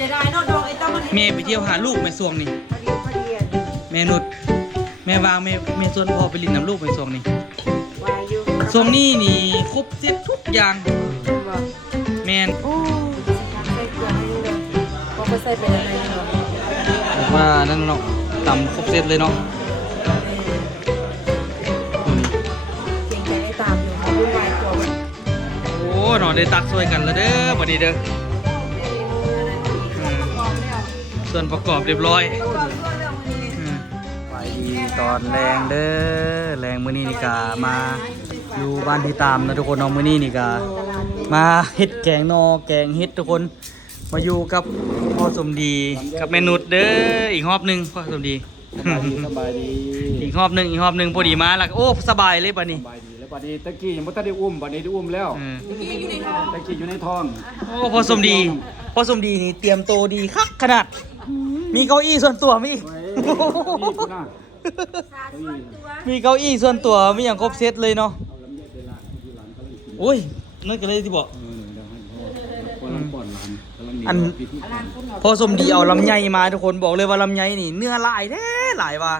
จะได้เนาะดอกไอ้ต้อมัน แม่ไปเที่ยวหาลูกแม่สวงนี่ พอดี แม่นุชแม่วางแม่ส่วนพ่อไปลินน้ำลูกแม่สวงนี่ วายอยู่ สวงนี่นี่ครบเสร็จทุกอย่างแม่น โอ้ใส่เกลือให้เลยพอไปใส่ไปอะไรเนาะ บอกว่านั่นเนาะตำครบเสร็จเลยเนาะ เก่งใจไอ้ตามอยู่วุ่นวายตัว โอ้เนาะได้ตักช่วยกันแล้วเด้อบัดนี้เด้อส่วนประกอบเรียบร้อยไปดีตอนแรงเด้อแรงมื้อนี้นี่กะมาอยู่บ้านที่ตามนะทุกคนเนาะมื้อนี้นี่กะมาเฮ็ดแกงนอแกงเฮ็ดทุกคนมาอยู่กับพ่อสมดีกับแม่นุชเด้ออีกรอบหนึงพ่อสมดี สบายดี อีกรอบหนึงพอดีมาแล้วโอ้สบายเลยบัดนี้ สบายดีแล้วบัดนี้ตะกี้ยังบ่ทันได้อุ้มบัดนี้ได้อุ้มแล้ว เออ ตะกี้อยู่ในท้อง โอ้พ่อสมดีนี่เตรียมโตวดีคักขนาดมีเก้าอี้ส่วนตัวมีอีก ไว้นี่คุณน่ะ มีเก้าอี้ส่วนตัวมีอย่างครบเซตเลยเนาะโอ้ยนั่นก็เลยที่บอก กำลังป้อนหลานกำลัง อัน พอสมดีเอาลำไยมาทุกคนบอกเลยว่าลำไยนี่เนื้อหลายแท้หลายว่า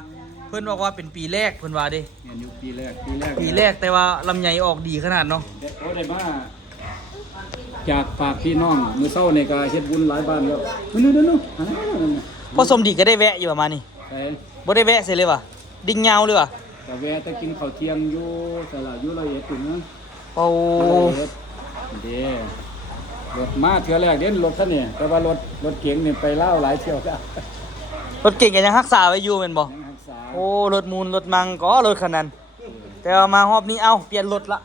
เพื่อนบอกว่าเป็นปีแรกเพื่อนว่าเด้ เนี่ยอยู่ปีแรก ปีแรกแต่ว่าลำไยออกดีขนาดเนาะ โอ้ได้มาจากฝากพี่น้องมื้อเช้านี่ก็เฮ็ดบุญหลายบ้านแล้วนู่นๆๆอันนั้น พอสมดีก็ได้แวะอยู่ประมาณนี้ ไป บ่ได้แวะเสร็จเลยว่ะดิ่งยาวเลยว่ะ ก็แวะแต่กินข้าวเที่ยงอยู่สละอยู่ละเอียดถึงนะ โอ้ เด้รถมาเทื่อแรกเด่นรถคันนี้แต่ว่ารถเก๋งนี่ไปเล่าวหลายเที่ยวแล้ว รถเก่งกันยังรักษาไว้อยู่แม่นบ่ ยังรักษา โอ้รถมูลรถมังก็รถคันนั้นแต่ว่ามารอบนี้เอ้าเปลี่ยนรถละ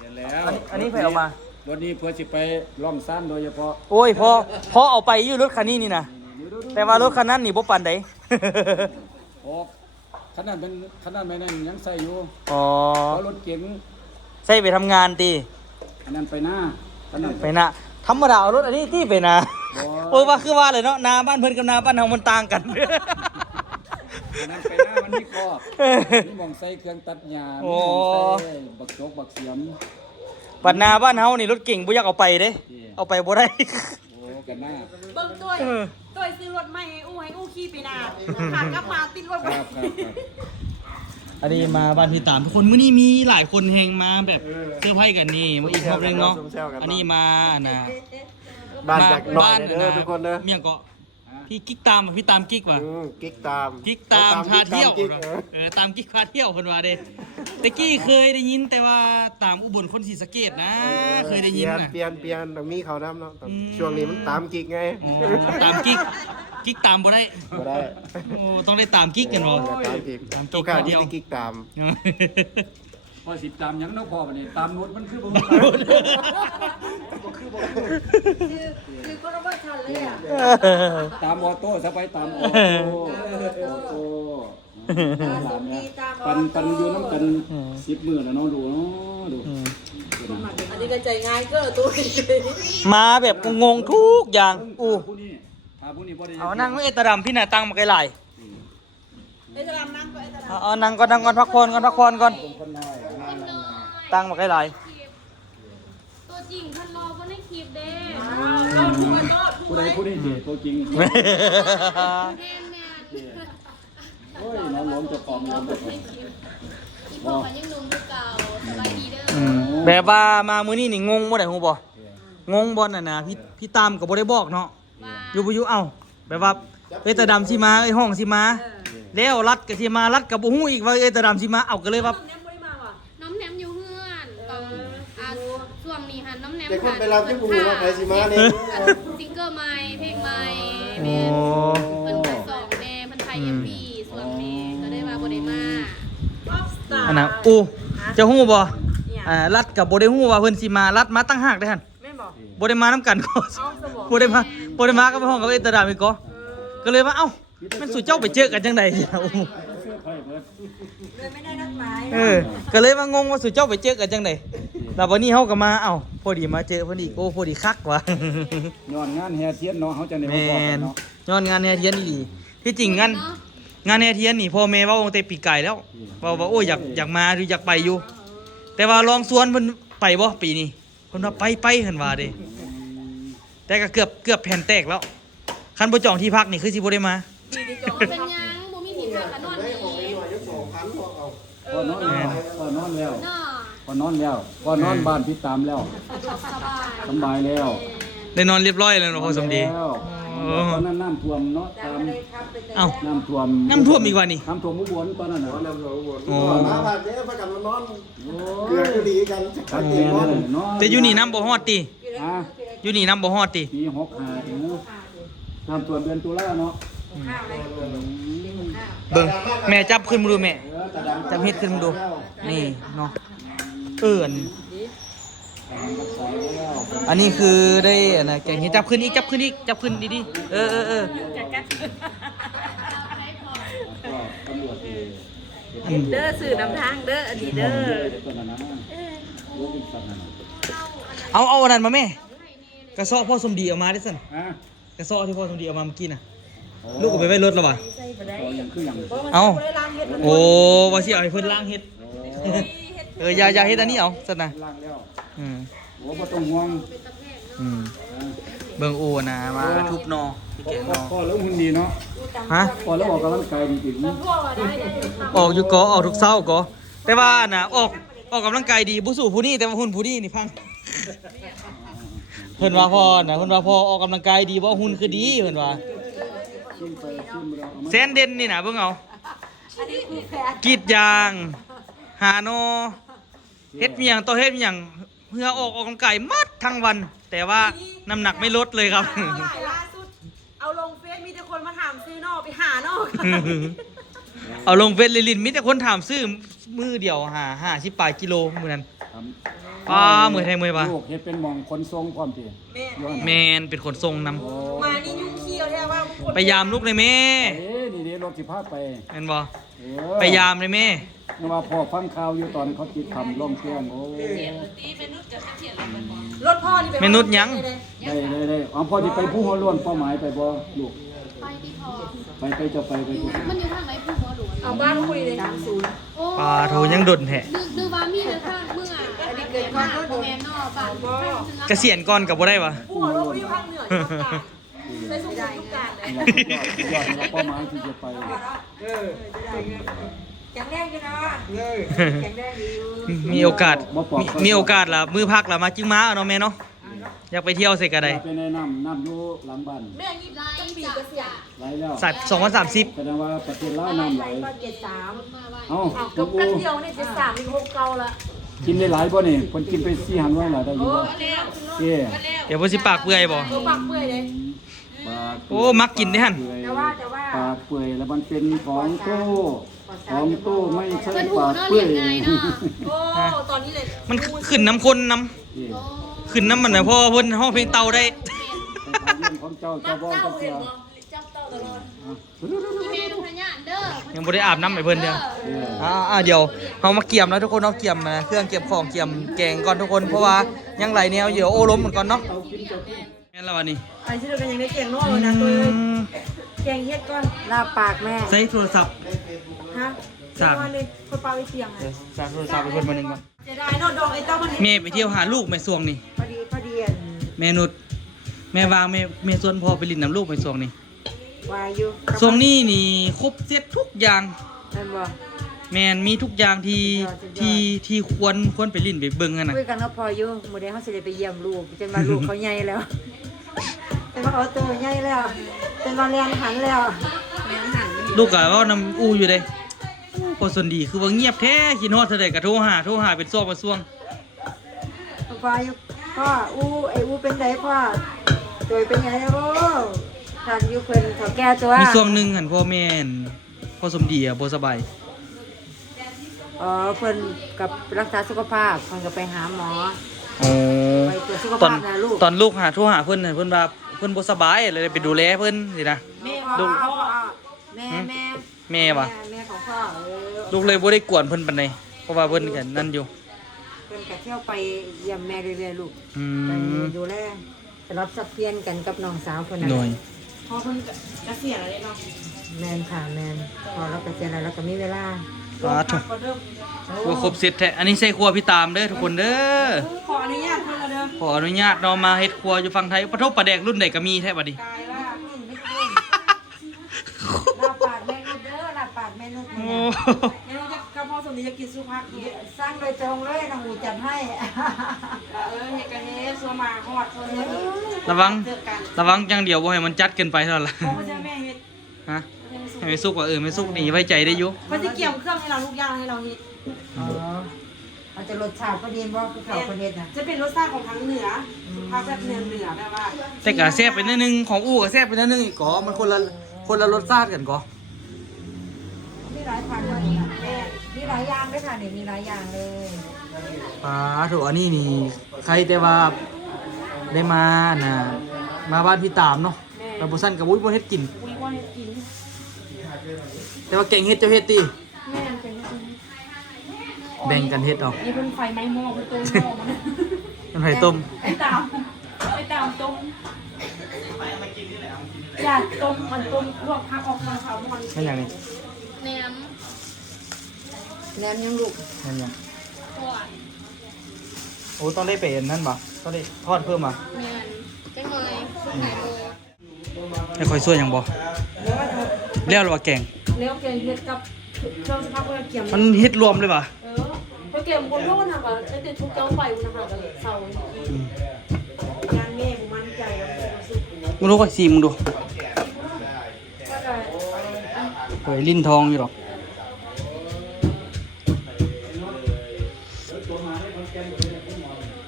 เห็นแล้ว อันนี้ใครเอามา รถนี้เพื่อสิไปล่องซ่านโดยเฉพาะ โอ้ยพอเอาไปอยู่รถคันนี้นี่นะแต่ว่ารถคันนั้นนี่บ่ปานใด โอ้ขนาดไม่นั่นยังใส่อยู่ อ๋อ เพราะรถเก๋ง ใส่ไปทำงานตี อันนั้นไปหน้าขนาด ไปนะธรรมดาเอารถอันนี้ที่ไปนะ บ่ โอ้ยว่าคือว่าเลยเนาะนาบ้านเพิ่นกับนาบ้านเฮามันต่างกัน อันนั้นไปหน้ามันมีคอกมีหมองใส่เครื่องตัดหญ้า โอ้ มีหมองใส่บักจกบักเสียม ปัดนาบ้านเฮานี่รถเก่งบ่อยากเอาไปเด้เอาไปบ่ได้ โอ้กันหน้า เบิ่งตัวซื้อรถใหม่ให้อู้ขี่ไปนาขาดกลับมาติดรถ ครับครับครับ อันนี้มาบ้านพี่ตามทุกคนมื้อนี้มีหลายคนแฮงมาแบบเสื้อร์ไผ่กันนี่มาอีกรอบนึงเนาะอันนี้มาน่ะ บ้านจากน้อย บ้าน เด้อทุกคนเด้อ เมียงเกาะพี่กิ๊กตามพี่ตามกิ๊กว่ะ กิ๊กตาม กิ๊กตามพาเที่ยว กิ๊ก ตามกิ๊กพาเที่ยวคนว่าเด้ตะกี้เคยได้ยินแต่ว่าตามอุบลคนศรีสะเกษนะ เคยได้ยินนะ เปลี่ยนต้องมีเขานำเนาะ อืม ช่วงนี้มันตามกิ๊กไง อ๋อตามกิ๊กตามบ่ได้ บ่ได้ โอ้ต้องได้ตามกิ๊กกันบ่ ตามกิ๊ก ตามกิ๊ก ตัวข้า เดี ที่ ยว กิ๊กตาม พอสิตามหยังเนาะพ่อบัดนี้ตามรถมันคือบ่ คือก็รู้ว่าทันเลยอ่ะ ตามออโต้ซะไปตามออโต้ปันอยู่น้ำกัน10มื้อแล้วเนาะดูเนาะดู อันนี้ก็ใจง่ายก็ตัว มาแบบงงๆทุกอย่างอู้ ผู้นี้ผู้นี้บ่ได้ เอานั่งเอตดำพี่น่ะตั้งมาไกลหลาย ไอ้ตะลำนั่งก็ไอ้ตะล เอานั่งก่อนพักผ่อนก่อนตั้งมาไกลหลาย ตัวจริงท่านรอก็ในคลิปเด้ ผู้ใดผู้นี้เจตัวจริง แม่นแม่ โอ้ยน้องล้มจะปลอมล้มจะปลอม ที่พ่อกันยังหนุ่มอยู่เก่าสบายดีเด้อ อืมแบบว่ามามื้อนี้นี่งงบ่ได้ฮู้บ่งงบ่น่ะนะพี่ตามก็บ่ได้บอกเนาะ ว่า อยู่บ่อยู่เอ้าแบบว่าเอ้ยตาดำสิมาเอ้ยห้องสิมาแล้วรัดก็สิมารัดก็บ่ฮู้อีกว่าเอ้ยตาดำสิมาเอาก็เลยว่า ำเนี่ยไม่ได้มาว่ะ น้ำแหนมอยู่เฮือนตอนช่วงนี้หันน้ำแหนม แต่คนไปรับที่กูว่าใครสิมาเนี่ย ซิงเกิลใหม่เพลงใหม่ โอ้ แม่นเพิ่นไปสองแน่เพิ่นไทย MV ส่วนแม่ก็ได้มาบ่ได้มา อันน่ะอู้จะฮู้บ่รัดก็บ่ได้ฮู้ว่าเพิ่นสิมารัดมาตั้งหากได้หั่น ไม่บอก บ่ได้มานํกันก็บ่ได้มาก็ไปห้องกับเอ้ยตาดำอีกก็เลยว่าเอ้ามันสู่เจ้าไปเจอกันจังได๋อู้ เลยไม่ได้นัดหมาย ก็เลยมางงว่าสู่เจ้าไปเจอกันจังไดแล้ววันนี้เฮาก็มาเอ้าพอดีมาเจอเพิ่นอีกโอ้พอดีคักว่ะ ย้อนงานแห่เทียนเนาะเขาจะได้ แม มาบอกกัน น เนาะ ย้อนงานแห่เทียนอีหลีที่จริงงานแห่เทียนนี่พ่อแม่เว้าตั้งแต่ปีไก่แล้วว่าโอ้ยอยากมาหรืออยากไปอยู่ แต่ว่าลองสวนเพิ่นไปบ่ปีนี้เพิ่นว่าไปเพิ่นว่าเด้แต่ก็เกือบแผ่นแตกแล้ว คันบ่จองที่พักนี่คือสิบ่ได้มา ดีดีจอง เป็นยังบ่มีที่พักกันนอน ได้ ดี ของไปหน่อยยัง2,000พอเอา พอนอนแล้วพอนอนแล้ว เนาะ พอนอนแล้วพอนอนบ้านพี่ตามแล้ว สะดวกสบาย สบายแล้ว ได้นอนเรียบร้อยแล้วเนาะพ่อสมดี แล้วตอนนั้นน้ำท่วมเนาะตาม เอ้า น้ำท่วม น้ำท่วมอีกว่านี่ น้ำท่วมอุบลตอนนั้นน่ะ นำหลวงบน โอ้ มาบ้านเจ๊พากันมานอน โอ้ เกลือย ก็ดีกัน กัน ตี แน่ นอน เลยเนาะ แต่อยู่นี่น้ำบ่ฮอดติ อ่ะ อยู่นี่น้ำบ่ฮอดติ ปี65ถึงน้ำท่วมเดือนตุลาเนาะ เบิ่งแม่จับขึ้นมาดูแม่ ตะดัง จับเฮ็ดขึ้นมาดู นี่เนาะอัน รักษาแล้ว อันนี้คือได้อันนะแกงเห็ดจับขึ้นอีกจับขึ้นอีกจับขึ้นดีๆก็ตำรวจเอง เด้อสื่อนำทางเด้ออดีเด้อ ตัวนั้นนะรถเป็นสัตว์นั่น เอาอันนั้นมาแม่กระสอบพ่อสมดีเอามาได้สั่น อ่ะ กระสอบที่พ่อสมดีเอามาเมื่อกี้น่ะลูกก็ไปไว้รถแล้วว่ะ อย่างคืออย่าง เอาโอ้ว่าสิเอาให้เพิ่นล้างเฮ็ดอย่าเฮ็ดอันนี้เอาสั่นน่ะ ล่างแล้ว อืม โอ้บ่ต้องห่วง เบิ่งโอนะมาทุบนอที่แกงนอ พอแล้วหุ่นดีเนาะ ฮะ พอแล้วออกกำลังกายดีจริง ออกอยู่กอออกทุกเช้าก็แต่ว่าน่ะออกกำลังกายดีบ่สู้ผู้นี้แต่ว่าหุ่นผู้นี้นี่พังเพิ่นว่าพ่อน่ะเพิ่นว่าพ่อออกกำลังกายดีบ่หุ่นคือดีเพิ่นว่า ขึ้นไปขึ้นมาแล้วเอามา แสนเด่นนี่น่ะเบิ่งเอากรีดยางหานอเฮ็ดเมียงต่อเฮ็ดเมียงเพื่อออกกำลังกายมัดทั้งวัน แต่ว่าน้ำหนักไม่ลดเลยครับ ล่าสุดเอาลงเฟซมีแต่คนมาถามซื้อนอกไปหานอก เอาลงเฟซลิลินมีแต่คนถามซื้อมือเดียว50ปลายกิโลมื้อนั้น ทำ ป้ามือไทยมือปะ ลูกเฮ็ดเป็นหมองคนทรงความที แมนเป็นขนส่งน มานี่ยุ่งเคียวแท้ว่า ำไปยามลูกเลยแม่ นี่เด้รถสิพาไป แม่นบ่ เออ ไปยามเลยแม่ นี่ว่าพ่อฟังข่าวอยู่ตอนเขาติดคำล่องเสียงโอ้ รถพ่อนี่เป็น เมนุษย์ยัง ได้อ๋อพ่อสิไปผู้หัวล้วนเป้าหมายไปบ่ลูก ไปที่พอ ไปจะไป มันอยู่ทางไหนผู้หัวหลวง เอาบ้านคุยเลย30 โอ้ ปลาโทยังดนแท้ นึกว่ามีแต่ทางเมื่ออันนี้เกิดก่อนก็แม่นอบ้านบ่ เกษียณก่อนกับบ่ได้ปะ ผู้หัวรถที่ภาคเหนืออยู่ภาคกลางใช้สุขทุกการเลย ยอดเป้าหมายที่จะไป แข็งแรงอยู่นะแข็งแรงดี มีโอกาสมีโอกาสล่ะมือพักล่ะมาจิ้งม้าเอาเนาะแม่เนาะอยากไปเที่ยวเสกอะไร ไปแนะน้ำอยู่หลังบ้าน แม่นี่ ไล่ ตั้งปี จาก เกษียณ ไหลแล้ว สัตว์2030 แสดงว่าประเทศลาวน้ำไหล ก็73 มาไว้ เอ้า กับกันเดียวนี่73นี่6เก่าละ กินได้หลายบ่นี่คนกินไป4 5 0 0หลายได้อยู่บ่เอ้ เดี๋ยวบ่สิปากเปื่อยบ่ ตัวปากเปื่อยเลย โอ้มักกินเด้หั่น แต่ว่า ปากเปื่อยแล้วมันเป็นของตู้ไม่ใช่ เพิ่นหู ปาก เนาะ เปื่ เลี้ อย ย งง่ายเนาะ โอ้ตอนนี้เลย มันขึ้นน้ำคนน้ เอ้ โอ้ ำขึ้นน้ำมันน่ะเพราะว่าเพิ่นห้องเพลงเตาได้ เป็นทางเรื่องของเจ้าบ่จักเสีย ที่แม่ทุกญาติเด้อ ยังบ่ได้อาบน้ำให้เพิ่นเด้อ เดี๋ยวเฮามาเกี่ยมแล้วทุกคนเอาเกี่ยมมาเครื่องเก็บของเกี่ยมแกงก่อนทุกคนเพราะว่ายังไหลแนวอยู่โอ้ล้มเหมือนกันเนาะแม่นแล้วอันนี้ ไปที่เรากันยังได้เก่งนอกเลยนะตัวเลยเก่งเฮ็ดก่อนลาปากแม่ ใช้โทรศัพท์ ฮะ สั่ง วันเลยคนปาไปเตียง เดี๋ยวสั่งโทรศัพท์ไปเพิ่นมาหนึงก่อน จะได้นอกดอกไอ้เต้ามัน แม่ไปเที่ยวหาลูกแม่สวงนี่ พอดี แม่นุชแม่วางแม่ส่วนพ่อไปลินน้ำลูกแม่สวงนี่ วายอยู่ สวงนี่นี่ครบเสร็จทุกอย่าง นั่นบ่ แม่นมีทุกอย่างที่ควรไปลินไปเบิ่งกันน่ะ คุยกันก็พออยู่มื้อนี้เฮาสิได้ไปเยี่ยมลูกจนว่าลูกเขาใหญ่แล้วจนว่าเขาตัวใหญ่แล้วจนว่าแรงหันแล้วแรงหัน ลูกก็เว้านำอูอยู่เด้พอสนดีคือว่าเงียบแท้คิดฮอดเท่าใดก็โทรหาเป็นซอกเป็นซ่วง พ่ออยู่พ่อไอ้เป็นไดพ่อตัวเป็นไงโอ้ทานอยู่เพิ่นเขาแก่ตัว มีช่วงหนึงหั่นพ่อแม่นพ่อสมดีอ่ะบ่สบาย อ๋อเพิ่นกับรักษาสุขภาพเพิ่นก็ไปหาหมอ อ๋อ ไปตรวจสุข ตอน ภาพนะลูก ตอนลูกโทรหาเพิ่นน่ะเพิ่นว่าเพิ่นบ่สบายเลยไปดูแลเพิ่นสินะ ลูก แม่ แม่ว่ะ แม่ของพ่อลูกเลยบ่ได้กวนเพิ่นปานใดเพราะว่าเพิ่นก็นั่นอยู่ เพิ่นก็เที่ยวไปเยี่ยมแม่เรื่อยๆลูก อื ไป ม ดูแลสลับสับเปลี่ยนกันกับน้องสาวคนนั้น หน่อย พ่อเพิ่นก็เสียอะไรเนาะแม่นค่ะแม่นพอเราก็เสียแล้วเราก็มีเวลา สาธุว่าครบเสร็จแท้อันนี้ใส่ครัวพี่ตามเด้อทุกคนเด้อ ขออนุญาตเพิ่นละเด้อ ขออนุญาตเนาะมาเฮ็ดครัวอยู่ฝั่งไทยปะทบปลาแดกรุ่นใดก็มีแท้บัดนี้ กายว่า ลาปากแม่นุชเด้อลาปากแม่นุช โอ้ แม่นุชจะกระเพาะสมนี้จะกินสุภักสร้างโดยตรงเลยน้องอูจัดให้เฮกะเฮสัวมาฮอดสัวนี้ ระวังอย่างเดียวบ่ให้มันจัดเกินไปเท่านั้นล่ะ เพราะว่าจะแม่เฮ็ด ฮะให้ไม่สุกว่าไม่สุกนี่ไว้ใจได้อยู่ มันจะเกี่ยวเครื่องให้เราทุกอย่างให้เราเฮ็ดอ๋อมันจะรสชาติประเด็นบ่คือเขาประเด็นน่ะ จะเป็นรสชาติของทางเหนือภาคแบบเหนือแบบว่า แต่กะแซ่บไปนิดนึงของอู้กะแซ่บไปนิดนึงอีกก่อมันคนละรสชาติกันก่อ มีหลายพันเลยมีหลายอย่างด้วยค่ะนี่มีหลายอย่างเลย ถูกอันนี้นี่ใครแต่ว่าได้มาน่ะมาบ้านพี่ตามเนาะเราบ่ซั่นกับวุ้ยบ่เฮ็ดกิน อุ้ยว่าให้กิน แต่ว่าแกงเฮ็ดเจ้าเฮ็ดติ แม่เป็น แบ่งกันเฮ็ดเอา นี่เป็นไฟไม้หม้อเป็นตัวหม้อมัน มันไผต้ม ไปตามต้มอยากต้มมันต้มลวกผักออกมาเผามัน นั่นอย่างนี้ แหนม แหนมยังลูก นั่นอย่าง ทอด โอ้ต้องได้เป็นนั่นบ่ต้องได้ทอดเพิ่มมา แม่นจังเลยไหนโม ให้ค่อยช่วยหยังบ่ แล้วว่า แล้วหรือว่าแกง แล้วแกงเห็ดกับเครื่องสภาพเกี่ยม มันเฮ็ดรวมเลยป่ะ เพราะเกี่ยมคนโน้นนะคะจะติดทุกเจ้าไฟนะคะเสางานแม่ผมมั่นใจว่าสุด มึงดูก่อนสิมึงดูเฮ้ยลิ้นทองอยู่หรอก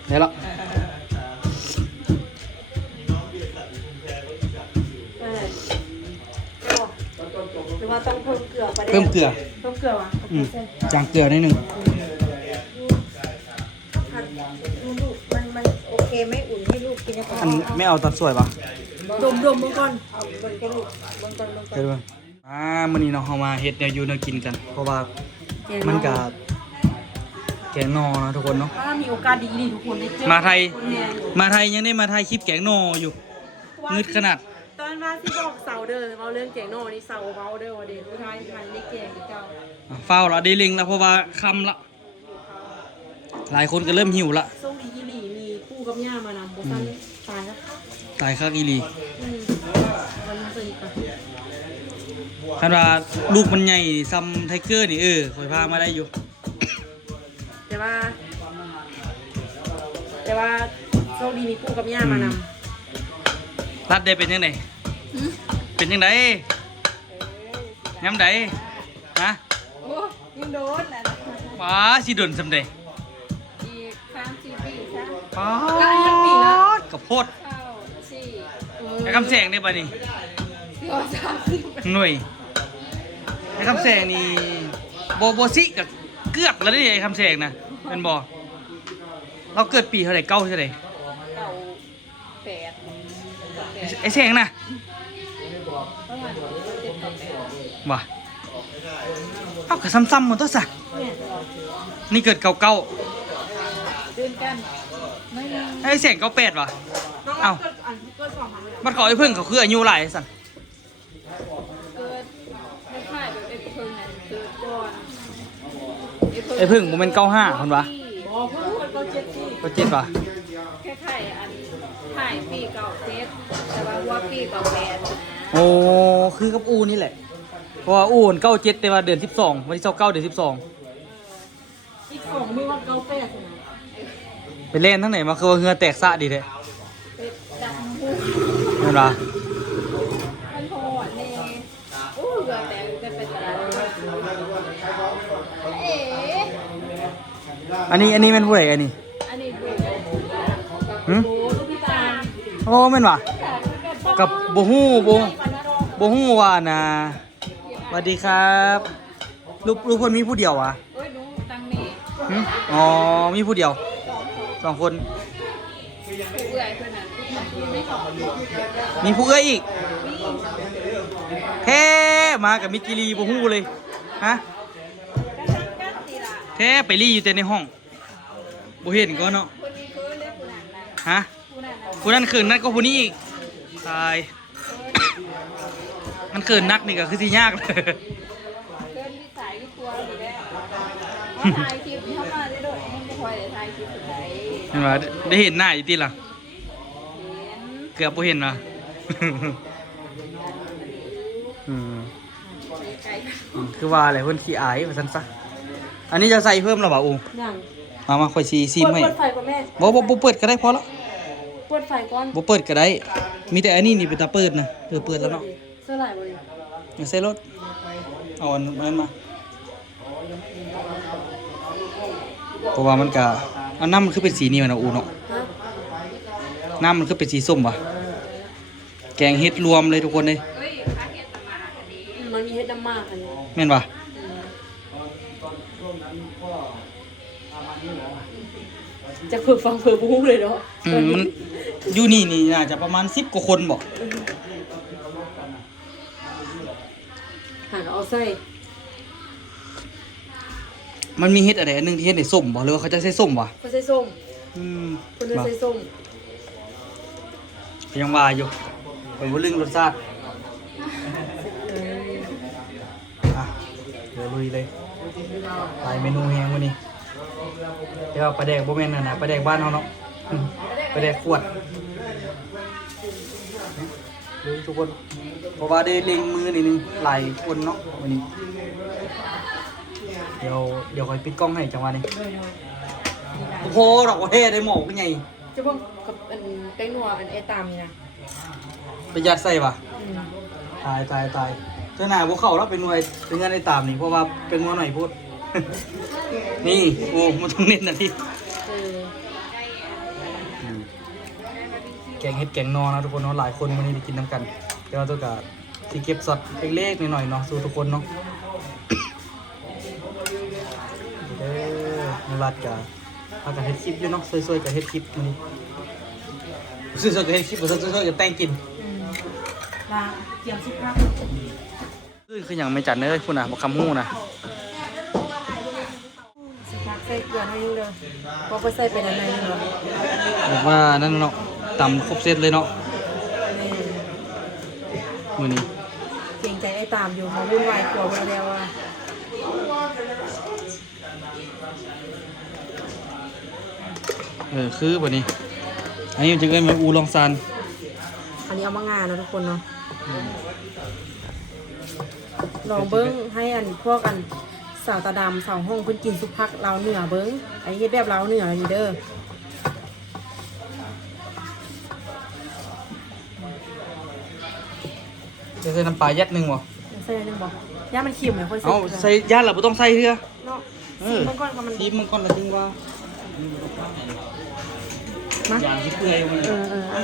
ได้แล้ว หรือว่าต้องเพิ่มเกลือไปได้ เพิ่มเกลือ เพิ่มเกลือวะ จางเกลือนิดนึง ลูกมันโอเคไหม่อุ่นให้ลูกกินนะ อันไม่เอาตัดสวยป่ะ ดมมึงก่อน เอาเบิ่งกันลูกเบิ่งก่อน เดี๋ยวดูมื้อนี้เนาะเฮามาเฮ็ดแนวอยู่แนวกินกัน เพราะว่ามันก็แกงนอนะทุกคนเนาะ ถ้ามีโอกาสดีทุกคนได้เจอ มาไทยยังได้มาไทยคลิปแกงนออยู่งึดขนาด ตอนว่าที่บอกเสาเด้อเว้าเรื่องแกงโน่นี่เสาเว้าเด้อว่าเด้ผู้ชายมันได้แกงอีกเจ้า ฟ้าวละได้เล็งแล้วเพราะว่าคำละหลายคนก็เริ่มหิวละ ส่งดีอีหลีมีคู่กับย่ามานำบ่ซันตายแล้ว ตายคักอีหลี วันนี้สนิทกัน คันว่าลูกมันใหญ่ซ้ำไทเกอร์นี่ข่อยพามาได้อยู่ แต่ว่าโชคดีมีคู่กับย่ามานำ รัดได้เป็นยังไงเป็นยังไงย้ำไดฮะ โอ้ยังโดนแหละ ป้าสิโดนสำเด อีก3-4 ปีซะ ป้ากับโพด เข้าสี่ ไอ้คำแสงได้ป่ะนี่ เดี๋ยว30 หน่วยไอ้คำแสงนี่โบซิกับเกือบแล้วนี่ไอ้คำแสงนะเป็นบอเราเกิดปีเท่าไหร่เก้าเท่าไหร่ 8 ไอ้แสงนะ ประมาณ7-8 ว่ะเอากับซ้ำๆหมดตัวสักนี่เกิดเก่า ตื่นกันไม่ ๆไอ้แสง98ว่ะ เอ้า เกิด2ครั้งเลย มันขอไอ้เพิ่งเขาคืออายุหลายสั่น เกิดไม่ค่ายแบบไอ้เพิ่งน่ะเกิดก่อน ไอ้เพิ่งผมเป็น95คนวะ อ๋อเพิ่งเกิด7ปี ก็เจ็ดว่ะ คล้ายๆอันถ่ายปีเก่าเซตแต่ว่าหัวปีเก่า8นะ โอ้คือกับอูนี่แหละเพราะว่าอูน97แต่ว่าเดือน12วันที่29เดือน12 อีก2มือว่า98นะ ไปเล่นทั้งไหนมาคือว่าเหงือแตกซะดีแท้ เป็นดำบู เห็นป่ะ มันโหดแน่โอ้เกิดแต่เป็นตลาดเอ๋ อันนี้เป็นผู้ใดอันนี้ อันนี้ดู หึ โอ้ลูกพี่ตา โอ้แม่นว่ะกับบ่ฮู้บ่ฮู้ว่านะสวัสดีครับลูกเพิ่นมีผู้เดียววะ เอ้ยหนูตังนี่ หึอ๋อมีผู้เดียวสองคน ผู้เอื่อยเพื่อนน่ะไม่ขอ มีผู้เอื้อยอีกแท้มากับมิตรกิรีบ่ฮู้เลยฮะ กันตีละ แท้ไปรีอยู่แต่ในห้องบ่เห็นก็เนาะ คนนี้คือเรียกผู้นั้นนะ ฮะ ผู้นั้นนะ ผู้นั้นคืนนักก็ผู้นี้อีกตายมันคืนนักนี่ก็คือสิยากเลย เกินวิสัยที่ตัวอยู่แล้วเขาถ่ายคลิปเข้ามาได้ด้วยมันไม่ค่อยได้ถ่ายคลิปสุดท้าย เห็นว่าได้เห็นหน้าอยู่ติล่ะ เห็น เกือบบ่เห็นว่ะ คือว่าอะไรเพิ่นขี้อายว่าซั่นซะอันนี้จะใส่เพิ่มหรอเปล่าอู อย่าง มาค่อยซีมให้ เปิดไฟก่อนแม่ บ่เปิดก็ได้พอละ เปิดไฟก่อน บ่เปิดก็ได้มีแต่อันนี้นี่เป็นตาเปิดนะเปิดแล้วเนาะ เสื้อลายบ่ดิ อย่าใส่รถเอาอันนั้นมาเพราะว่ามันก็เอาน้ำมันคือเป็นสีนี้มันเอาอูเนาะ ฮะ น้ำมันคือเป็นสีส้มวะแกงเฮ็ดรวมเลยทุกคนเลย มันมีเฮ็ดน้ำมากอันนี้ แม่นปะ จะเผื่อฟังเผื่อบู๊เลยเนาะ มันอยู่นี่น่าจะประมาณ10 กว่าคนบอก หากเอาใส่ มันมีเฮ็ดอะไรอันหนึงที่เฮ็ดในส้มบอกหรือว่าเขาจะใส่ส้มวะ ก็ใส่ส้ม อืม คนจะใส่ส้ม ยังว่าอยู่ไปบ่ลึงรสชาติอ่ะเดี๋ยวลุยเลยหลายเมนูแฮงวันนี้เดี๋ยวปลาแดกบ่แม่นน่ะนะปลาแดกบ้านเฮาเนาะปลาแดกขวดเลยทุกคนเพราะว่าได้เล็งมือนิดนึงหลายคนเนาะวันนี้เดี๋ยวค่อยปิดกล้องให้จังหวะนี้โอ้โหดอกว่าเท่ได้หมอกเป็นไง จะพ่งกับอันแป้งนัวอันไอตามนี่นะ ประหยัดใส่ป่ะตายเจ้าหน้าพวกเขาเราเป็นหน่วยเป็นเงินได้ตามนี่เพราะว่าเป็นงัวหน่อยพูด นี่โอ้มันต้องเน้นนะพี่ เออ แกงเห็ดแกงนอนะทุกคนเนาะหลายคนวันนี้ได้กินน้ำกันเดี๋ยวตัวกะที่เก็บสดเล็กๆหน่อยๆเนาะสู่ทุกคนเนาะ เด้อนุรัตกะพากันเฮ็ดคลิปอยู่เนาะสวยๆกับเฮ็ดคลิปมื้อนี้สวยๆกับเฮ็ดคลิปบ่สวยๆกับแต่งกิน ลาเตรียมซุปผัก คือหยังไม่จัดเด้อพุ่นน่ะบ่คำฮู้น่ะ ซุปผักใส่เกลือหน่อยนึงเด้อพอไปใส่ไปด้านในนึงเหรอ บอกว่านั่นเนาะตำครบเซตเลยเนาะ นี่ มื้อนี้ เกรงใจไอ้ตามอยู่มาวุ่นวายกลัวเวลาแล้วว่า คือบัดนี้อันนี้มันจะเอิ้นว่าอูลองซาน อันนี้เอามางานนะทุกคนเนาะลองเบิ้งให้อันพวกอันสาวตาดำสาวห้องเพิ่นกินซุปผักลาวเหนือเบิ้งไอ้เฮ็ดแบบลาวเหนือนี่เด้อ จะใส่น้ำปลายัดหนึงบ่ ใส่ได้นึงบ่ย่ามันเค็มเลยค่อยใส่ เอาใส่ยัดแล้วบ่ต้องใส่เทื่อ เนาะซีมันก่อนก็มัน ซีมันก่อนแล้วจึงว่า มา อย่างที่เปื่อยมัน อ่ะ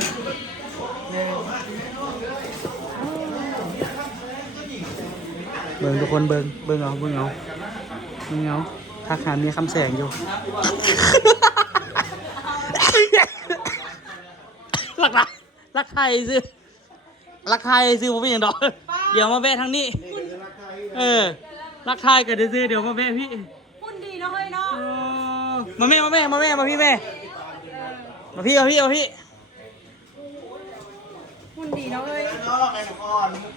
เบิ่งทุกคนเบิ่งเอาถ้าขามีคำแสงอยู่ รักใครซื้อบ่เป็นหยังดอกเดี๋ยวมาแวะทางนี้รักใครก็ได้ซื้อเดี๋ยวมาแวะพี่ หุ่นดีเนาะเฮ้ยเนาะ มาพี่แม่มาพี่ หุ่นดีเนาะเฮ้ย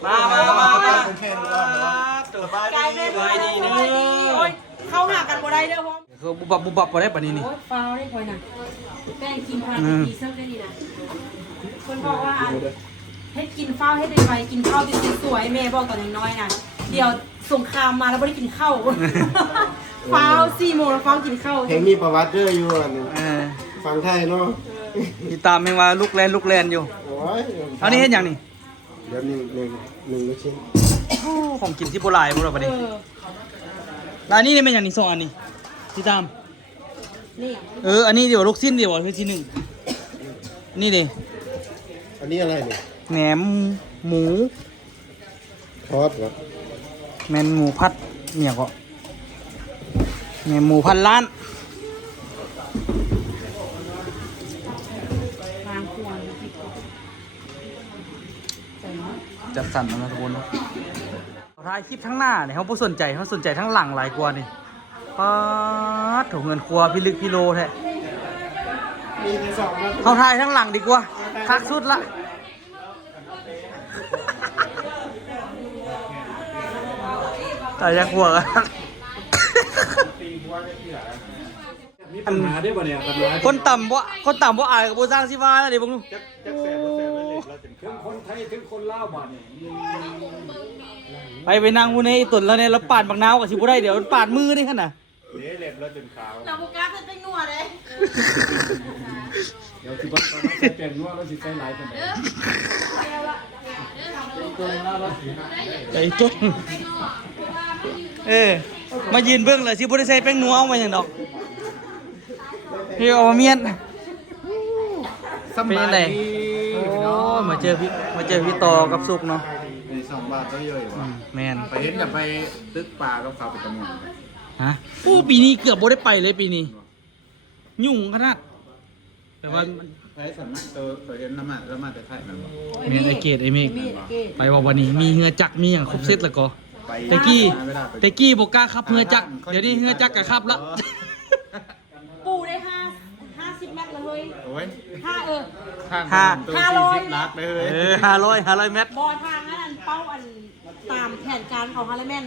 มา กายแม่ไปดีเด้อโอ้ยเข้าหากันบ่ได้เด้อพ่อ คือบุบบับบ่ได้ปานนี้นี่ โอ้ยฟาวได้ค่อยน่ะแป้งกินพันดีเซิร์ฟได้ดีนะคนบอกว่าให้กินข้าวให้ได้ไวกินข้าวเป็นสวยแม่บอกตอนน้อยๆน่ะเดี๋ยวสงครามมาแล้วไม่ได้กินข้าวฟ้าว4 โมงแล้วฟ้าวกินข้าว เห็นมีประวัติเด้ออยู่อันนี้ฟังไทยเนาะ ติดตามแม่งว่าลูกแลนอยู่ โอ้ย อันนี้เฮ็ดหยังนี่ เดี๋ยวหนึ่งลูกชิ้น ของกินที่โบราณบ่ล่ะบัดนี้แล้วอันนี้นี่เป็นหยังนี่2อันนี่ติดตาม นี่ อันนี้เดี๋ยวลูกชิ้นเดี๋ยวคือที่1นี่ดิ อันนี้อะไรเนี่ย แหนมหมู ทอดเหรอ แม่นหมูพัดเมียก็แหนมหมูพันล้าน บางควรจิบใส่เนาะ จัดสรรมาทุกคนถ่ายคลิปทั้งหน้าเนี่ยเขาบ่สนใจเขาสนใจทั้งหลังหลายกว่านี่ป๊าดโถเงินครัวพิลึกพิโลแท้ มีในสองนะ เขาถ่ายทั้งหลังดีกว่าคักสุดละแต่ยักหัวกัน มีปัญหาได้บ่เนี่ยปัญหา คนต่ำบ่อายกับโบสร้างสิว่าแล้วเดี๋ยวพวกนู้น จักแสบบ่แสบเลยเราจึง ถึงคนไทยถึงคนลาวบ้านนี่ ไปนั่งผู้นี้ตุ่นแล้วเนี่ยแล้วปาดบักนาวกับชิบุได้เดี๋ยวมันปาดมือนี่ขนาด เละเล็บแล้วจนขาว เราโฟกัสเป็นนัวเลย เดี๋ยวที่บ้านเราใส่แป้งนัวแล้วสิใส่หลายปานใด ใจจุ๊บมายืนเบื้องเลยชิบุได้ใส่แป้งนัวเอามาอย่างดอกพี่เอามาเมียนเป็นยังไงโอ้มาเจอพี่ต่อกับสุกเนาะ ใน2 บาทก็เยอะอยู่ว่ะ แมน ไปเห็นกับไปตึกปลากับเขาไปตะมุน ฮะโอ้ปีนี้เกือบบ่ได้ไปเลยปีนี้ยุ่งขนาดแต่ว่า ใช้สำนักตัวเห็นละมาแต่ไทยนั่นบ่ เมนไอเกตไอเมกไปว่าวันนี้มีเฮือจักรมีอย่างครบเซตแล้วก็ ไป ตะกี้ เวลาไป ตะกี้บอกกล้าขับเฮือจักรเดี๋ยวนี้เฮือจักรก็ขับละ ปูได้50 เมตรเลย โอ้ย ถ้าข้างตัว40ลักเลย 500 เมตร บอทางนั้นเป้าอันตามแผนการของฮาร์เลแมน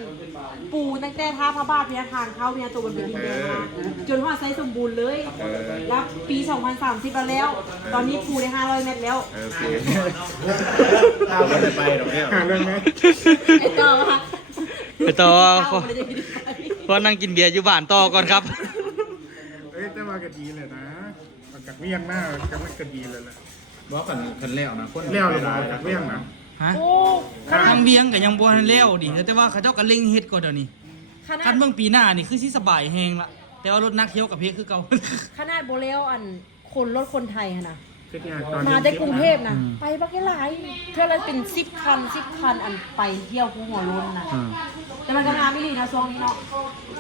ปูตั้งแต่ท่าพระบาทพิยาทางเข้าพิยาตัวบนเป็นดินแดงมาจนว่าไซส์สมบูรณ์เลยแล้วปี 2030 แล้ว ตอนนี้ปูได้500 เมตรแล้ว โอเคข้าวก็ได้ไปดอกเนี่ยเรื่องไหม ไอ้ต่อมา ไปต่อ เข้าไปเลยจะไปดิไป พอนั่งกินเบียร์อยู่บ้านต่อก่อนครับ เอ้ยแต่ว่าก็ดีเลยนะออกจากเวียงหน้าก็ไม่ก็ดีเลยแหละ บอกกันแล้วนะคน เลี้ยวเลยนะออกจากเวียงนะ ฮะ โอ้ ทางเบียงก็ยังบ่ทันแล้วดิแต่ว่าเขาเจ้าก็เล็งเฮ็ดก่อนเดี๋ยวนี้ ขนา คั ด นเบิ่งปีหน้านี่คือสิสบายแฮงละแต่ว่ารถนักเที่ยวกับเพคือเก่า ขนาดโบเลวอันคนรถคนไทยอะนะ คือเนี่ยตอน มา นี้ ได้กรุงเทพนะไปบักหลายเท่าไรเป็น10 คันอันไปเที่ยวภูหัวโล้นนะแต่มันก็งานไม่ดีนะช่วงนี้เนาะ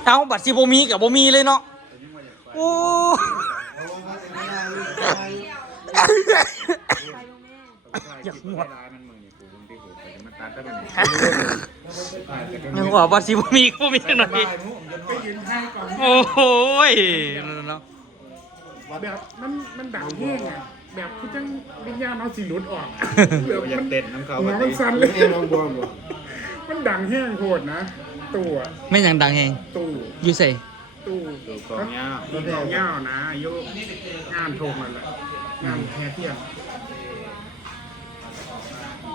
เอาบัตรสิบ่มีกับบ่มีเลยเนาะโอ้อยากหมด มันมือนี่กูมึงที่กูไปมันตัดได้เป็น ยังว่าบัตรสิบ่มีก็บ่มีจังหน่อย ก็ยืนให้ก่อน โอ้โหยเนาะ แบบมันดังแห้งอ่ะแบบคือจังวิญญาณเอาสีหลุดออก เราอยากเต้นน้ำเขา หัวมันสั่นเลยมันดังแห้งโหดนะตู้อะ แม่นหยังดังแฮง ตู้ อยู่ไส ตู้ ของเงี้ย ของเงานะอายุงานโทรมาแหละงานแค่เที่ยง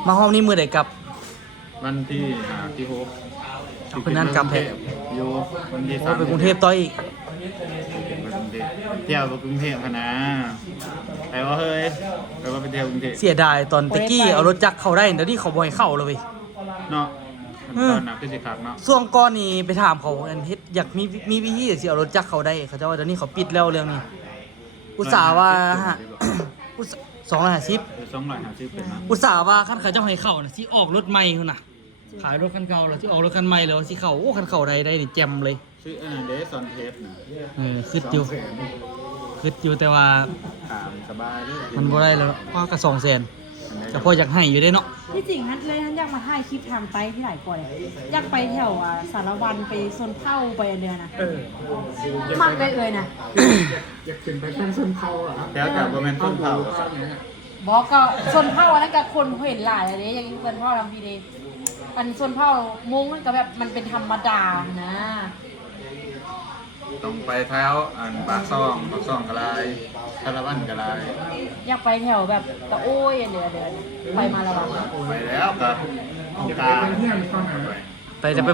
มาห้องนี้มื้อใดกลับ วันที่ที่6 เอาเป็นนั่นกลับแท้ อยู่วันที่ โอ้ไปกรุงเทพต่ออีก เที่ยวไปกรุงเทพคณะไปว่าเฮ้ยไปว่าไปเที่ยวกรุงเทพ เสียดายตอนตะกี้เอารถจักรเข้าได้เดี๋ยวนี้เขาบ่ให้เข้าเลยเว้ย เนาะตอนหนักขึ้นสิครับเนาะ ช่วงก่อนนี่ไปถามเขาอันเฮ็ดอยากมีวิธีสิเอารถจักรเข้าได้เขาจะว่าเดี๋ยวนี้เขาปิดแล้วเรื่องนี้ อุตส่าห์ว่า250 250เป็นนะ อุตส่าห์ว่าคันเขาเจ้าให้เข้าน่ะสิออกรถใหม่พุ่นน่ะขายรถคันเก่าแล้วสิออกรถคันใหม่แล้วสิเข้าโอ้คันเข้าได้นี่แจ่มเลย ชื่อเดซอนเทสนะ คิดอยู่แต่ว่า ถามสบายเลย มันบ่ได้แล้วว่าก็200,000ก็พออยากให้อยู่ได้เนาะ ที่จริงฮันเลยฮันอยากมาถ่ายคลิปทางไต้ที่หลายก่อนอยากไปแถวสารวันไปโซนเผ่าไปอันเดียวนะ มักได้เลยนะ อยากขึ้นไปตั้งส้นเขาอ่ะ แล้วแต่ว่ามันต้นเผา บอกก็ชนเผ่าอันนั้นกับคนเห็นหลายอะไรอย่างนี้ชนเผ่าทำพีเดอันชนเผ่ามงมันก็แบบมันเป็นธรรมดานะ ต้องไปเท้าอันปากซ่องกระไรคาราวันกระไร อยากไปแถวแบบตะโอ้ยอันเดียวไปมาแล้ว ไปแล้วกับองกา ไปเที่ยงเข้าหา ไปจะไ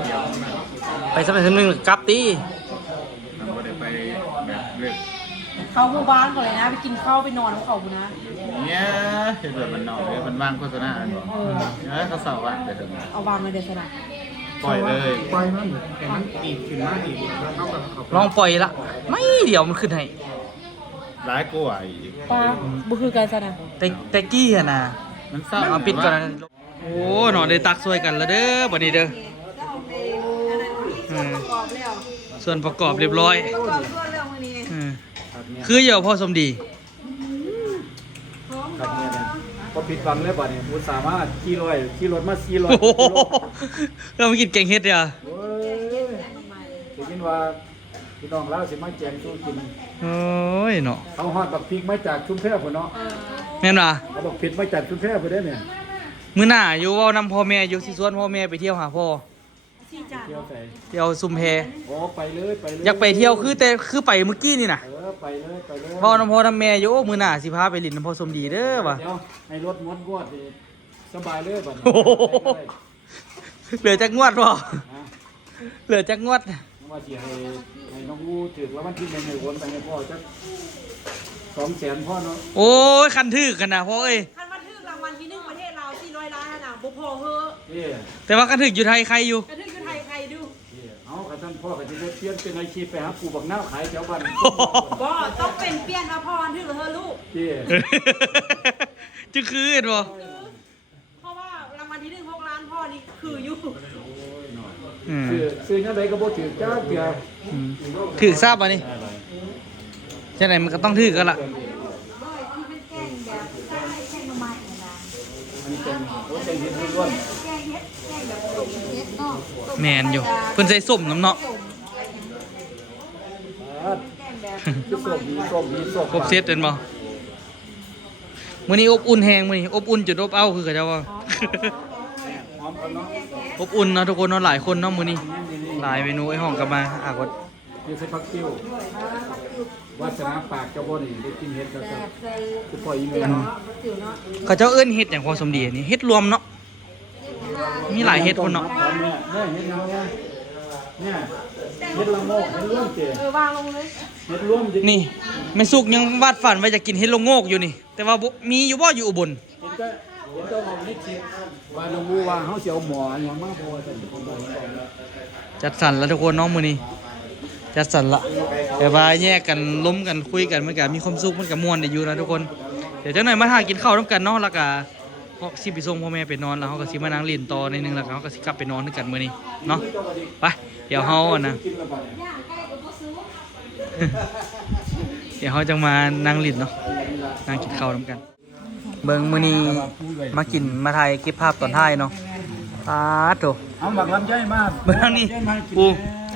ปสักนึงกลับตี เราก็ได้ไปแบบเลือก เข้าหมู่บ้านก่อนเลยนะไปกินข้าวไปนอนของเขาบุนะ เนี่ยเห็นแบบมันนอนเลยมันว่างโฆษณาอันบอกเขาสอบว่าเดี๋ยวถึง เอาวางมาเดือนสนะ ปล่อยเลย ปล่อยมันแต่มันอีกขึ้นมาอีกเท่ากับเขา ลองปล่อยละไม่เดี๋ยวมันขึ้นให้ ร้ายกว่าอีก ป้าบุคือกันสนะ แต่กี้อะนะ มันเศร้า เอาปิดก่อนนะโอ้หนอได้ตักสวยกันแล้วเด้อบัดนี้เด้อ แล้วเอาไปอันนั้นส่วนประกอบแล้ว ส่วนประกอบเรียบร้อย ประกอบส่วนแล้วมื้อนี้ คือเหี่ยวพอสมดี ครับเนี่ยนะพอผิดหวังเลยบ่เนี่ยอุตส่าห์มาขี่รถมา400 โอ้โหเรามากินแกงเฮ็ดเด้อ โอ้ยได้ยินว่าพี่น้องลาวสิมาแจงสู้กิน โอ้ยเนาะ เอาฮอดบักพริกมาจากชุมแพพุ่นเนาะ แม่นว่ะ เอาบักพริกมาจากชุมแพพุ่นเด้อเนี่ย มื้อหน้าอยู่เว้านำพ่อแม่อยู่สิชวนพ่อแม่ไปเที่ยวหาพ่อ สี่จาน เที่ยวใส่ เที่ยวซุมแพ โอ้ไปเลยไปเลย อยากไปเที่ยวคือไปเมื่อกี้นี่น่ะ ไปเลยไปเลย พ่อนำพ่อนำแม่อยู่โอ้มื้อหน้าสิพาไปลินนำพ่อสมดีเด้อว่ะ เดี๋ยวให้รถมดงวดดิ สบายเลยบัดนี้ โอ้โหเหลือจักงวดบ่เหลือจักงวด ว่าสิให้น้องอูถึกแล้วมันที่1ให้โอนไปให้พ่อจัก200,000พ่อเนาะ โอ้ยคันทึกกันนะพ่อเอ้ย คันว่าถึกรางวัลที่1ประเทศเรา400ล้านน่ะบ่พอเฮ้อ เอ้ย แต่ว่าคันทึกอยู่ไทยใครอยู่ กระถึกอยู่ไทยใครดู เอากระทั่งพ่อก็จะได้เปลี่ยนเป็นอาชีพไปหาปูบักน้าวขายแถวบ้าน บ่ต้องเป็นเปลี่ยนมาพรถึกเหรอเฮ้อลูก เอ้ย จะคือเห็นบ่ เพราะว่ารางวัลที่1 6ล้านพ่อนี่คืออยู่ อืม ซื้อยังไงก็บ่ถือจ้าเดียว ถือทราบป่ะนี่จะไหนมันก็ต้องถือกันละ อันนี้เป็นโอ้เป็นเห็ดล้วน แมนอยู่เพิ่นใส่ส้มน้ำเนาะ คือส้มมีส้มมีส้ม ครบเซตเป็นบ่มื้อนี้อบอุ่นแฮงมื้อนี้อบอุ่นจุดอบเอาคือเขาเจ้าว่า หอมกันเนาะ อบอุ่นเนาะทุกคนเนาะหลายคนเนาะมื้อนี้หลายเมนูไอ้ห้องกลับมากด อยู่ใส่ผักติ้ววาสนาปากเจ้าบ่นี่ได้กินเห็ดแล้วก็คือปล่อยอีเมลเนาะ เขาเจ้าเอิ้นเฮ็ดหยังพอสมดีอันนี้เฮ็ดรวมเนาะมีหลายเฮ็ดพุ่นเนาะ เนี่ยเห็ดยังไงเนี่ยเห็ดละโงกเห็ดร่วมเจ วางลงเลย เห็ดร่วมดิ นี่แม่สุกยังวาดฝันว่าจะกินเฮ็ดละโงกอยู่นี่ แต่ว่าบ่มีอยู่บ่อยู่อุบล เห็นก็เอานิดสิว่าน้องบูว่าเฮาสิเอาหมอหยังมาพอซั่นคนบ่เห็นแล้ว จัดสรรแล้วทุกคนเน้องมื้อนี้จัดสรรละแต่ว่าแยกกันล้มกันคุยกันมันก็มีความสุขมันก็ม่วนได้อยู่นะทุกคนเดี๋ยวจักหน่อยมาหากินข้าวนํกันเนาะแล้วก็พอสิไปส่งพ่อแม่ไปนอนแล้วเฮาก็สิมานั่งเล่นต่อในนึงแล้วก็เฮาก็สิกลับไปนอนด้วยกันมื้อนี้เนาะไปเดี๋ยวเฮาอ่ะนะ กินแล้วบัดนี้ เดี๋ยวเฮาจะมานั่งเล่นเนาะนั่งกินข้าวนํกัน เบิ่งมื้อนี้มากินมาถ่ายเก็บภาพตอนท้ายเนาะปาดโต เอาบักลำไยมา เบิ่งทางนี้ปู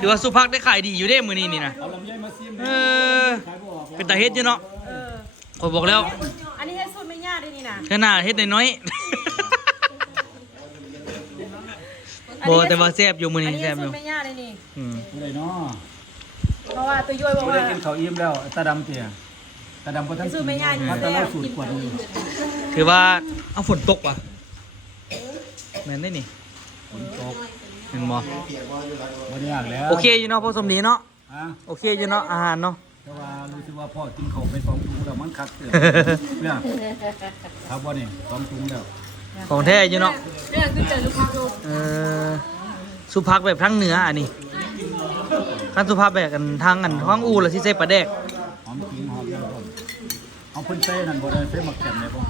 ถือว่าสุภักได้ขายดีอยู่เด้มื้อนี้นี่นะ เอาลำไยมาซิม เออเป็นตาเฮ็ดอยู่เนาะขอยบอกแล้ว อันนี้ให้สูตรไม่ยากด้วยนี่นะ ขนาดเฮ็ดน้อยๆบ่แต่ว่าแซ่บอยู่มื้อ อัน นี้ นี้ แซ่ ให้ บอ สู ยู่ ตรไม่ยากเลยนี่ อืม อะไรเนาะ เพราะว่าตัวย่อยบอก บ่ ว่า ได้กินข้าวอิ่มแล้วตาดำเตี่ยตาดำบ่ทัน สูตรไม่ยาก มัน แซ่ ตา บ เราสูตรกว่านี้ ถือว่าเอาฝนตกว่ะแม่นได้นี่ ฝนตก เห็นบ่ บ่ได้ยากแล้ว โอเคอยู่เนาะพอสมดีเนาะ ฮะ โอเคอยู่เนาะอาหารเนาะ แต่ว่ารู้สึกว่าพ่อกินข้าวไป2ถุงแล้วมันคักเตือนเนี่ยครับบ่นี่2ถุงแล้ว ของแท้อยู่เนาะ เรื่องคือเจอลูกค้าดู เออสุภักแบบทั้งเหนืออันนี้คันสุภาพแบบกันทางอันท้องอูแล้วสิใส่ปลาแดก หอมขิงหอมยังพ่นเอาเพิ่นใส่นั่นบ่ได้ใส่หมักแข็งเลยพ่อ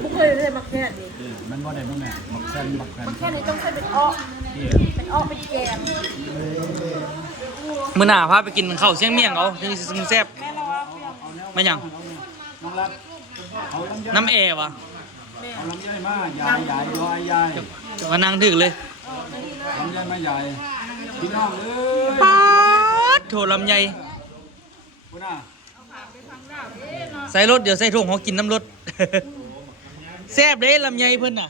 ไม่เคยได้มาแค่นี้ มันบ่ได้บ่แม่หมักแข็งหมักแข็ง แค่นี้ต้องใช้เป็นอ้อเป็นอ้อเป็นแกม มื้อหน้าพาไปกินข้าวเสียงเมี่ยงเอาถึงสิแซ่บ แม่เราว่า มาหยัง น้องรักเอาลำไย น้ำแอร์วะ เอาลำไยมายายรอยาย จะมานั่งถึกเลย ลำไยมายายพี่น้องเอ้ย ป๊าดโถลำไย พุ่นน่ะ ใส่รถเดี๋ยวใส่ถุงเขากินน้ำรถ แซ่บเด้ลำไยเพิ่นน่ะ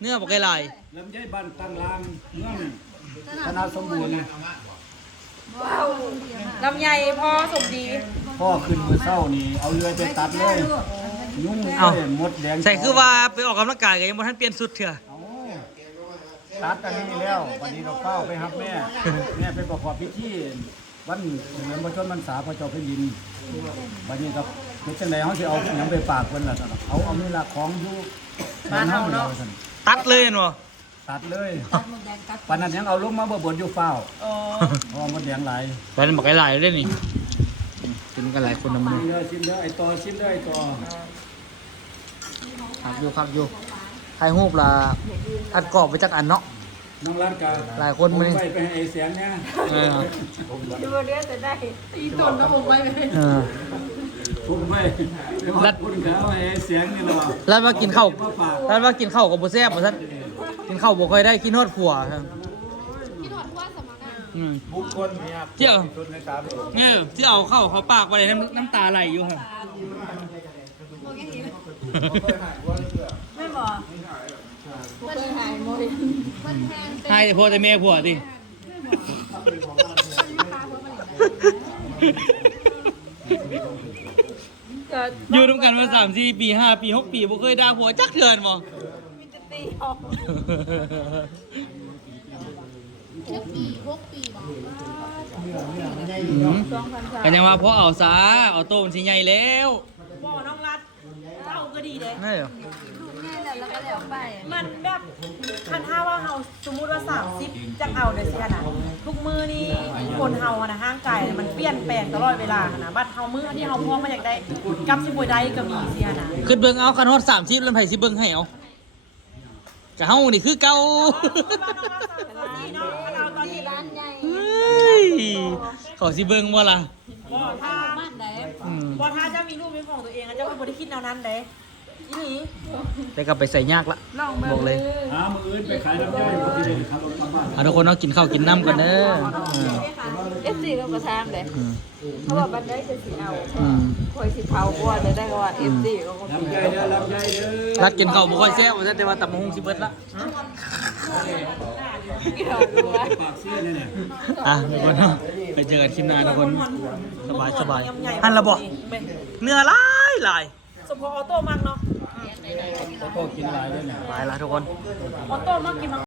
เนื้อบอกไก่ลาย ลำไยบ้านตั้งรามเมืองคณะสมบูรณ์ ลำไยพ่อสมดี พ่อขึ้นมือเช้านี่เอาเรือไปตัดเลยยุ่งเลยหมดแดง ใส่คือว่าไปออกกำลังกายกันยังบ่ทันเปลี่ยนสุดเถอะ เอาตัดอันนี้แล้ววันนี้เราเฝ้าไปครับแม่แม่ไปประกอบพิธีวันเฉลิมพระชนมพรรษาพระเจ้าแผ่นดินวันนี้ครับเป็นจังไดเฮาสิเอาหยังไปฝากเพิ่นล่ะเอานี่ล่ะของอยู่บ้านเฮาเนาะ ตัดเลยเห็นบ่ ตัดเลยปานนั้นยังเอาลงมาบ่บนอยู่เฝ้า อ๋อ เพราะว่ามันแดงหลาย ไปบอกไก่ลายเลยนี่กินกันหลายคนนะมึง ชิมเด้อไอ้ต่อชิมเด้อไอ้ต่อ ครับอยู่ถ่ายรูปละอัดกรอบไปจักอันเนาะ น้องรัดกา หลายคนมื้อนี้ ไปให้ไอ้แสงเนี่ย เออ ดูเรื่องจะได้ตีตนนะผมไปไม่ เออ ทุ่มไปรัดคุณเขาให้ไอ้แสงนี่เนาะ แล้วมากินข้าว มาฝาก แล้วมากินข้าวกับบ่แซ่บบ่ซั่นกินข้าวบ่ค่อยได้กินฮอดผัวครับอืม บุคคลเนี่ย เที่ยว ทุนในสามโล เนี่ยที่เอาเข้าเขาปากไปเลยน้ำตาไหลอยู่ครับ ไม่บอก ให้แต่พ่อแต่แม่ผัวดิ ก็ อยู่ร่วมกันมา3-4 ปี 5 ปี 6 ปีบ่เคยด่าผัวจักเทื่อนบ่ มีแต่ตีออก 2,000 กันยังว่าพอเอาซะเอาโตมันสิใหญ่แล้ว บ่น้องรัดเต้าก็ดีเด้ นั่นเหรอ ลูกง่ายแล้วก็แล้วไป มันแบบคันถ้าว่าเฮาสมมุติว่า30จะเอาได้เสียน่ะทุกมือนี่คนเฮาอะนะร่างกายมันเปลี่ยนแปลงตลอดเวลานะบัดเฮามื้อที่เฮาพร้อมมาอยากได้กับสิบ่ได้ก็มีเสียน่ะ ขึ้นเบิ่งเอาคันฮอด30แล้วไผสิเบิ่งให้เอากะเฮานี่คือเก่า บ้านน้องรัดตอนนี้เนาะคันเอาตอนนี้ ร้านใหญ่ เฮ้ยขอสิเบิ่งบ่ล่ะ บ่ถ้า บ้านไหน อืม บ่ถ้าจะมีลูกเป็นของตัวเองอะจะบ่ได้คิดแนวนั้นเด้อีหลี แต่ก็ไปใส่ยากละ ลองเบิ่ บอกเลย หามืออื่นไปขายน้ำย่อยบ่สิได้ขับรถกลับบ้าน เอาทุกคนเนาะกินข้าวกินน้ำกันเด้อ FC ก็กระทางเด้เขาบอกบันไดจะสิเอา อืม คอยสิเผาก่อนได้ก่อน FC ก็บ่ ลำไยเด้อลำไยเด้อ รัดกินข้าวบ่ค่อยแซ่บว่าซั่นแต่ว่าตำบักหุ่งสิเบิดละ เกี่ยวด้วย ปากซี่เนี่ย อ่ะทุกคนเนาะไปเจอกันคลิปหน้าทุกคนสบายหันละบ่เนื้อหลายหลาย สมพอออโต้มากเนาะ แล้วก็กินหลายเลยเนี่ย หลายละทุกคน ออโต้มากกินมาก